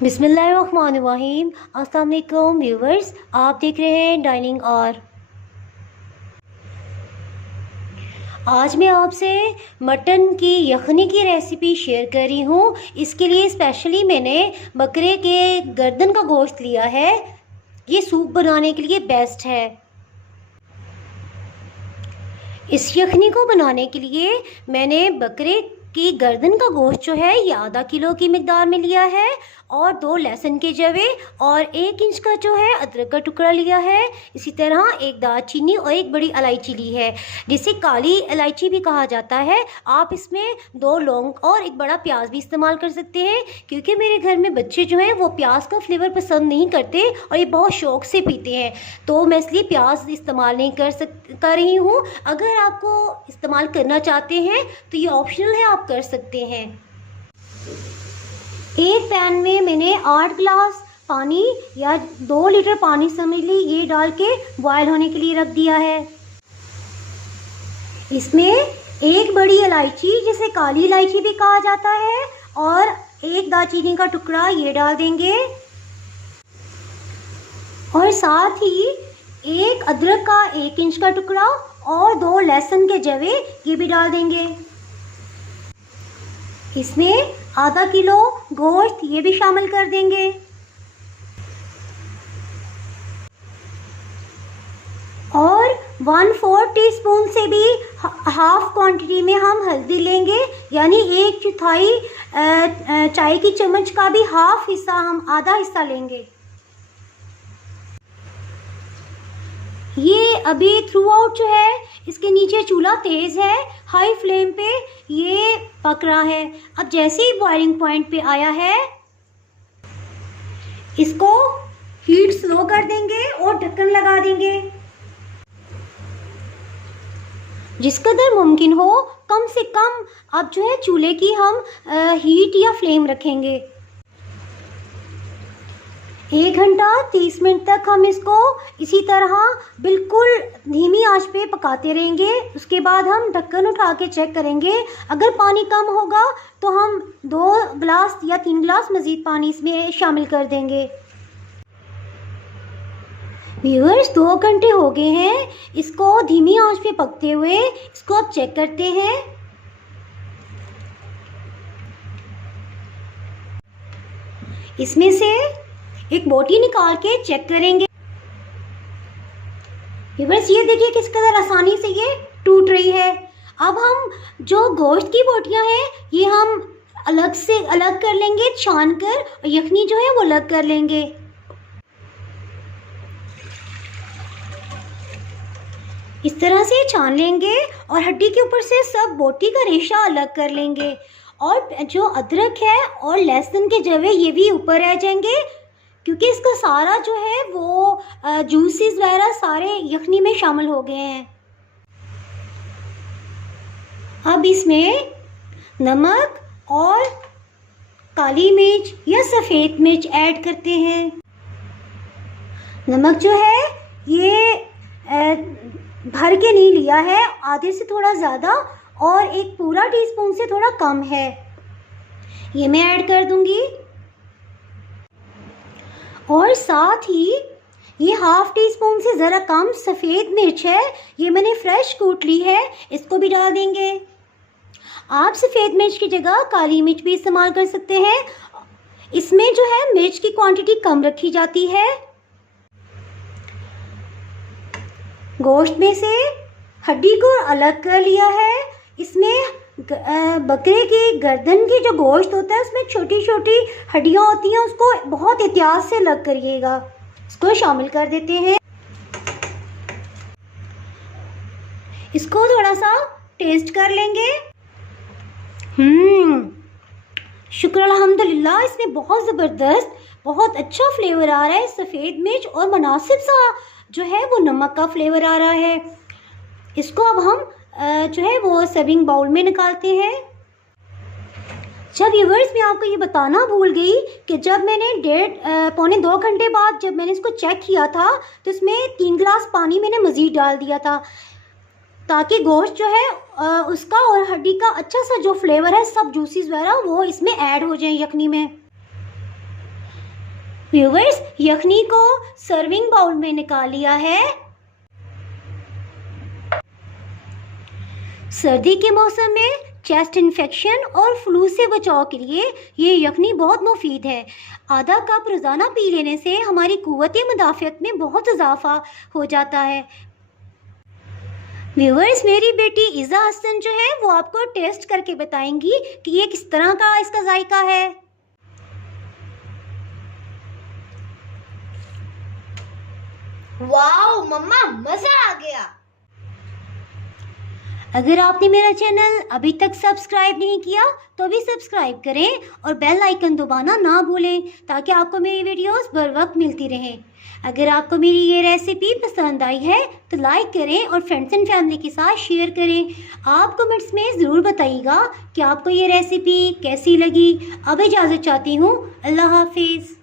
बिस्मिल्लाहिर्रहमानिर्रहीम। अस्सलाम वालेकुम व्यूवर्स, आप देख रहे हैं डाइनिंग और। आज मैं आपसे मटन की यखनी की रेसिपी शेयर कर रही हूँ। इसके लिए स्पेशली मैंने बकरे के गर्दन का गोश्त लिया है। ये सूप बनाने के लिए बेस्ट है। इस यखनी को बनाने के लिए मैंने बकरे की गर्दन का गोश्त जो है ये आधा किलो की मिकदार में लिया है और 2 लहसुन के जवे और 1 इंच का जो है अदरक का टुकड़ा लिया है। इसी तरह 1 दालचीनी और 1 बड़ी इलायची ली है, जिसे काली इलायची भी कहा जाता है। आप इसमें 2 लौंग और 1 बड़ा प्याज भी इस्तेमाल कर सकते हैं, क्योंकि मेरे घर में बच्चे जो हैं वो प्याज का फ्लेवर पसंद नहीं करते और ये बहुत शौक से पीते हैं, तो मैं इसलिए प्याज इस्तेमाल नहीं कर रही हूँ। अगर आपको इस्तेमाल करना चाहते हैं तो ये ऑप्शनल है, आप कर सकते हैं। एक पैन में मैंने 8 गिलास पानी या 2 लीटर पानी समझ ली, ये डाल के बॉयल होने के लिए रख दिया है। इसमें 1 बड़ी इलायची, जिसे काली इलायची भी कहा जाता है, और 1 दालचीनी का टुकड़ा ये डाल देंगे, और साथ ही 1 अदरक का 1 इंच का टुकड़ा और 2 लहसुन के जवे ये भी डाल देंगे। इसमें आधा किलो गोश्त ये भी शामिल कर देंगे, और 1/4 टीस्पून से भी हाफ क्वांटिटी में हम हल्दी लेंगे, यानी 1/4 चाय की चम्मच का भी हाफ हिस्सा, हम आधा हिस्सा लेंगे। ये अभी थ्रू आउट जो है इसके नीचे चूल्हा तेज़ है, हाई फ्लेम पे ये पक रहा है। अब जैसे ही बॉइलिंग पॉइंट पे आया है, इसको हीट स्लो कर देंगे और ढक्कन लगा देंगे। जिस कदर मुमकिन हो कम से कम अब जो है चूल्हे की हम हीट या फ्लेम रखेंगे। 1 घंटा 30 मिनट तक हम इसको इसी तरह बिल्कुल धीमी आंच पे पकाते रहेंगे। उसके बाद हम ढक्कन उठा के चेक करेंगे। अगर पानी कम होगा तो हम 2 गिलास या 3 गिलास मज़ीद पानी इसमें शामिल कर देंगे। व्यूअर्स, 2 घंटे हो गए हैं इसको धीमी आंच पे पकते हुए। इसको अब चेक करते हैं। इसमें से एक बोटी निकाल के चेक करेंगे। व्यूअर्स, ये देखिए किस कदर आसानी से ये टूट रही है। अब हम जो गोश्त की बोटियां हैं ये हम अलग से अलग कर लेंगे छान कर, और यखनी जो है वो अलग कर लेंगे। इस तरह से छान लेंगे और हड्डी के ऊपर से सब बोटी का रेशा अलग कर लेंगे, और जो अदरक है और लहसुन के जवे ये भी ऊपर रह जाएंगे, क्योंकि इसका सारा जो है वो जूसेस वगैरह सारे यखनी में शामिल हो गए हैं। अब इसमें नमक और काली मिर्च या सफ़ेद मिर्च ऐड करते हैं। नमक जो है ये भर के नहीं लिया है, आधे से थोड़ा ज़्यादा और 1 पूरा टीस्पून से थोड़ा कम है, ये मैं ऐड कर दूंगी। और साथ ही ये हाफ टीस्पून से ज़रा कम सफ़ेद मिर्च है, ये मैंने फ्रेश कूट ली है, इसको भी डाल देंगे। आप सफ़ेद मिर्च की जगह काली मिर्च भी इस्तेमाल कर सकते हैं। इसमें जो है मिर्च की क्वांटिटी कम रखी जाती है। गोश्त में से हड्डी को अलग कर लिया है। इसमें बकरे की गर्दन की जो गोश्त होता है उसमें छोटी छोटी हड्डियां होती हैं, उसको बहुत एहतियात से अलग करिएगा। इसको शामिल कर देते हैं। इसको थोड़ा सा टेस्ट कर लेंगे। शुक्र अल्हम्दुलिल्लाह, इसमें बहुत ज़बरदस्त बहुत अच्छा फ्लेवर आ रहा है। सफ़ेद मिर्च और मुनासिब सा जो है वो नमक का फ्लेवर आ रहा है। इसको अब हम जो है वो सर्विंग बाउल में निकालते हैं। जब व्यूअर्स, मैं आपको ये बताना भूल गई कि जब मैंने पौने 2 घंटे बाद जब मैंने इसको चेक किया था तो इसमें 3 गिलास पानी मैंने मज़ीद डाल दिया था, ताकि गोश्त जो है उसका और हड्डी का अच्छा सा जो फ्लेवर है, सब जूसेस वगैरह वो इसमें ऐड हो जाए यखनी में। व्यूवर्स, यखनी को सर्विंग बाउल में निकाल लिया है। सर्दी के मौसम में चेस्ट इन्फेक्शन और फ्लू से बचाव के लिए ये यखनी बहुत मुफीद है। आधा कप रोज़ाना पी लेने से हमारी क़ुव्वत मुदाफ़ियत में बहुत इजाफा हो जाता है। व्यूवर्स, मेरी बेटी इज़ा हसन जो है वो आपको टेस्ट करके बताएंगी कि ये किस तरह का इसका जायका है। वाओ मम्मा, मजा आ गया। अगर आपने मेरा चैनल अभी तक सब्सक्राइब नहीं किया तो भी सब्सक्राइब करें और बेल आइकन दबाना ना भूलें ताकि आपको मेरी वीडियोस बर वक्त मिलती रहें। अगर आपको मेरी ये रेसिपी पसंद आई है तो लाइक करें और फ्रेंड्स एंड फैमिली के साथ शेयर करें। आप कमेंट्स में ज़रूर बताइएगा कि आपको ये रेसिपी कैसी लगी। अब इजाज़त चाहती हूँ। अल्लाह हाफिज़।